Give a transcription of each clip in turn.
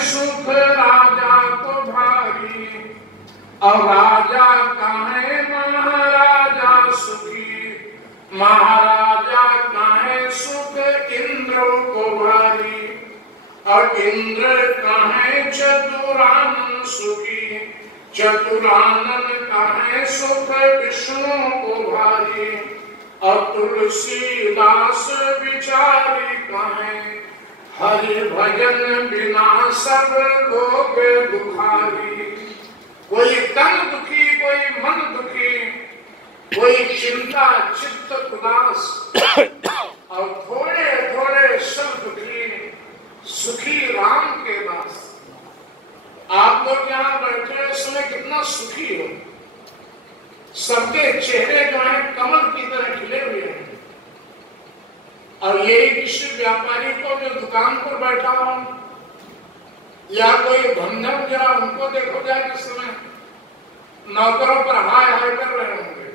सुख राजा को भारी, और राजा कहे महाराजा सुखी। महाराजा कहे सुख इंद्र को भारी, और इंद्र कहे चतुरानन सुखी। चतुरानन कहे सुख विष्णु को भारी, और तुलसीदास विचारी कहे हरि भजन बिना सब लोग दुखारी। कोई तन दुखी, कोई मन दुखी, कोई चिंता चित्त उदास, और थोड़े थोड़े सब दुखी, सुखी राम के दास। आप लोग यहाँ बैठे इस समय कितना सुखी हो। सबके चेहरे जो है कमल की तरह खिले हुए हैं। और यही किसी व्यापारी को जो दुकान पर बैठा हो, या कोई धंधक जरा उनको देखो जाए किस समय नौकरों पर हाय हाय कर रहे होंगे,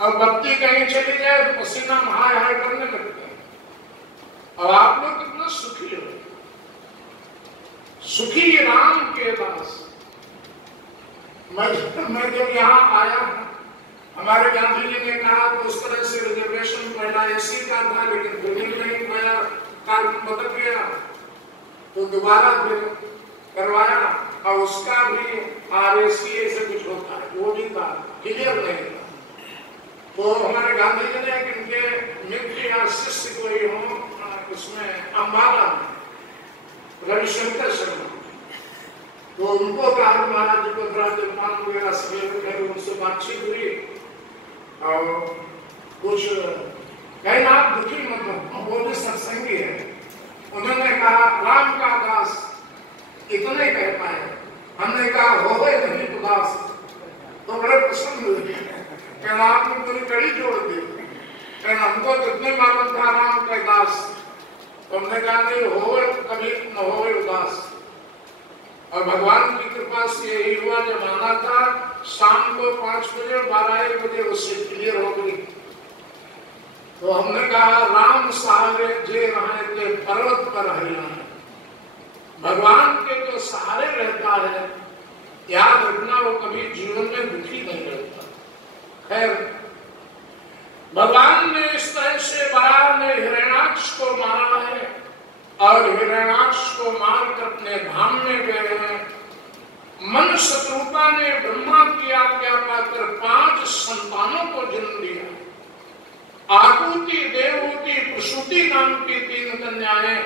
और बत्ती कहीं चली जाए तो पसीना हाय हाय करने लगते हैं। और आप लोग कितना सुखी हो। सुखी राम के दास। मैं जब यहाँ आया, हमारे गांधी जी ने कहा तो उस तरह से रिजर्वेशन पहला एसी का था, लेकिन बिल्डिंग नहीं पाया, कार्य बदल गया, तो दोबारा फिर करवाया, और उसका भी RSC से कुछ होता है, वो भी था, क्लियर नहीं था। तो हमारे गांधी जी ने इनके मित्र या शिष्य कोई हो उसमें अम्बाला रविशंकर शर्मा, तो उनको कहा महाराज जी को थोड़ा जलपान वगैरह सवेरे करें, उनसे बातचीत हुई, और कुछ कहना आप दुखी मत हो, वो भी सत्संगी है। उन्होंने कहा राम का दास इतने कह पाए। हमने कहा हो गए नहीं उदास, तो बड़े प्रसन्न हुए। कहना आपने पूरी कड़ी जोड़ दी। कहना हमको कितने मालूम था राम का दास, तो हमने कहा नहीं हो कभी न हो उदास। और भगवान की कृपा से यही हुआ, जब आना था शाम को 5 बजे 12 बजे उससे क्लियर हो गई। तो हमने कहा राम सहारे जे रहे थे पर्वत पर हरियाणा। भगवान के जो सहारे रहता है, याद रखना वो कभी जीवन में दुखी नहीं रहता। खैर, भगवान ने इस तरह से बराह ने हिरण्याक्ष को मारा है, और हिरण्याक्ष को मारकर अपने धाम में गए हैं। मन शत्रुता ने ब्रह्मा की आज्ञा पाकर 5 संतानों को जन्म दिया। आकुति, देवहूति, प्रसूति नाम की 3 कन्याएं,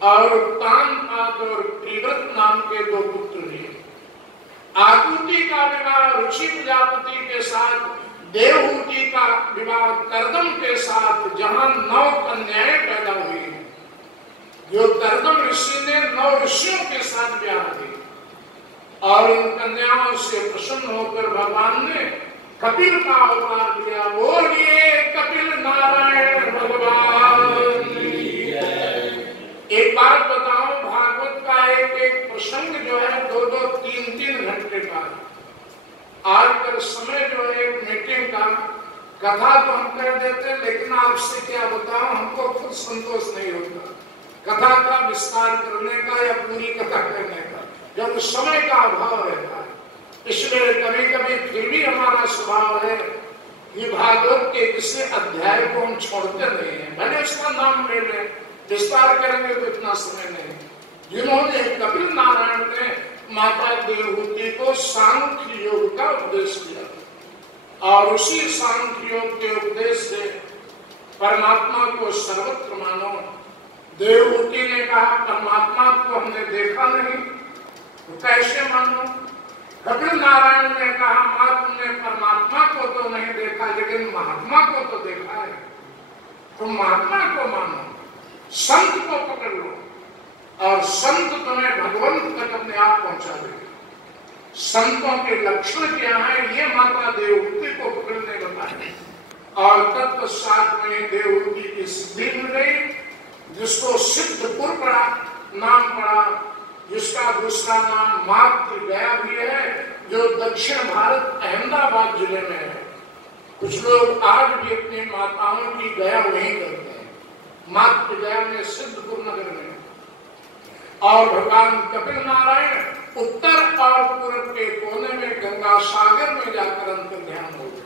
और तानपाद और प्रिव्रत नाम के 2 पुत्र हुए। आकुति का विवाह ऋषि प्रजापति के साथ, देवहूति का विवाह कर्दम के साथ, जहां 9 कन्याएं पैदा हुई। जो कर्दम ऋषि ने 9 ऋषियों के साथ ब्याह दी, और इन कन्याओं से प्रसन्न होकर भगवान ने कपिल का अवतार लिया। बोलिए कपिल नारायण भगवान। एक बात बताओ, भागवत का एक प्रसंग जो है 2-2, 3-3 घंटे का। आजकल समय जो है मीटिंग का कथा तो हम कर देते, लेकिन आपसे क्या बताओ, हमको खुद संतोष नहीं होता कथा का विस्तार करने का या पूरी कथा करने का, जब समय का अभाव रहता है। इसलिए कभी कभी फिर भी हमारा स्वभाव है कि भागवत के किसी अध्याय को हम छोड़ते नहीं है, भले उसका नाम ले लें, विस्तार करेंगे तो इतना समय नहीं। जिन्होंने कपिल नारायण ने माता देवहूति को सांख्य योग का उपदेश किया, और उसी सांख्य योग के उपदेश से परमात्मा को सर्वत्र मानो। देवहूति ने कहा परमात्मा को हमने देखा नहीं, तो कैसे मानो। कपिल नारायण ने कहा मां तुमने परमात्मा को तो नहीं देखा, लेकिन महात्मा को तो देखा है, तुम महात्मा को मानो, संत को पकड़ लो, और संत तुम्हें भगवंत तक अपने आप पहुंचा देगा। संतों के लक्षण क्या है, ये माता देवहूति को पकड़ने बताए। और तत्पश्चात में देवहूति की सिद्धि मिल गई, जिसको सिद्धपुर पड़ा नाम पड़ा, जिसका दूसरा नाम मातृ गया भी है, जो दक्षिण भारत अहमदाबाद जिले में है। कुछ लोग आज भी अपनी माताओं की गया वहीं करते हैं, मातृ गया में सिद्धपुर नगर में। और भगवान कपिल नारायण उत्तर और पूर्व के कोने में गंगा सागर में जाकर अंतर्ध्यान हो गए।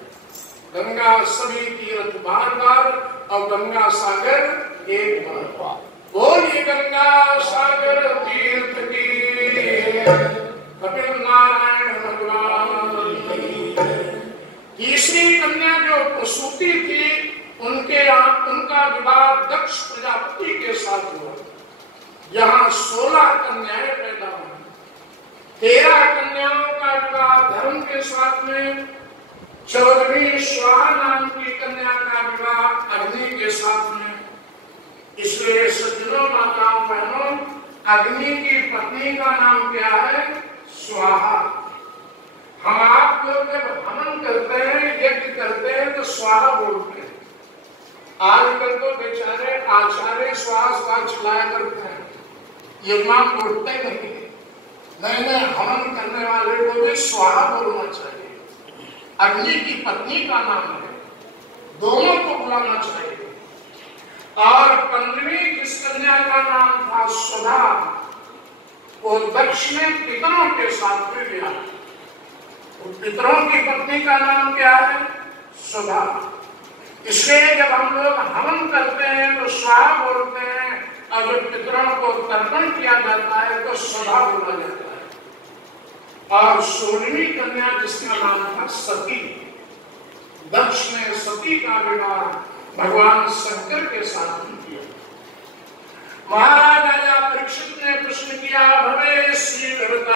गंगा सभी तीर्थ बार बार और गंगा सागर एक बार। बोलिए गंगा सागर तीर्थ की, कपिल नारायण भगवान की। तीसरी कन्या जो प्रसूति थी उनका विवाह दक्ष प्रजापति के साथ हुआ। यहाँ 16 कन्याएं पैदा हुई। 13 कन्याओं का विवाह धर्म के साथ में, 14वीं स्वाहा नाम की कन्या का विवाह अग्नि के साथ में। इसलिए सज्जनों, माताओं, बहनों, अग्नि की पत्नी का नाम क्या है? स्वाहा। हम आप लोग जब हवन करते हैं, यज्ञ करते हैं तो स्वाहा बोलते हैं। आजकल तो बेचारे आचार्य स्वाहा चलाया करते हैं, यजमान बोलते नहीं। नहीं, हवन करने वाले को भी स्वाहा बोलना चाहिए। अग्नि की पत्नी का नाम है, दोनों को बुलाना चाहिए। और 15वीं जिस कन्या का नाम था सुधा, वो दक्ष ने पितरों के साथ में लिया। पितरों की पत्नी का नाम क्या है? सुधा। इसलिए जब हम लोग हवन करते हैं तो स्वाहा बोलते हैं, और जब पितरों को तर्पण किया जाता है तो सुधा बोला जाता है। और 16वीं कन्या जिसका नाम था सती, दक्ष ने सती का विवाह भगवान शंकर के साथ किया। महाराज राजा परीक्षित ने प्रश्न किया, भवे श्री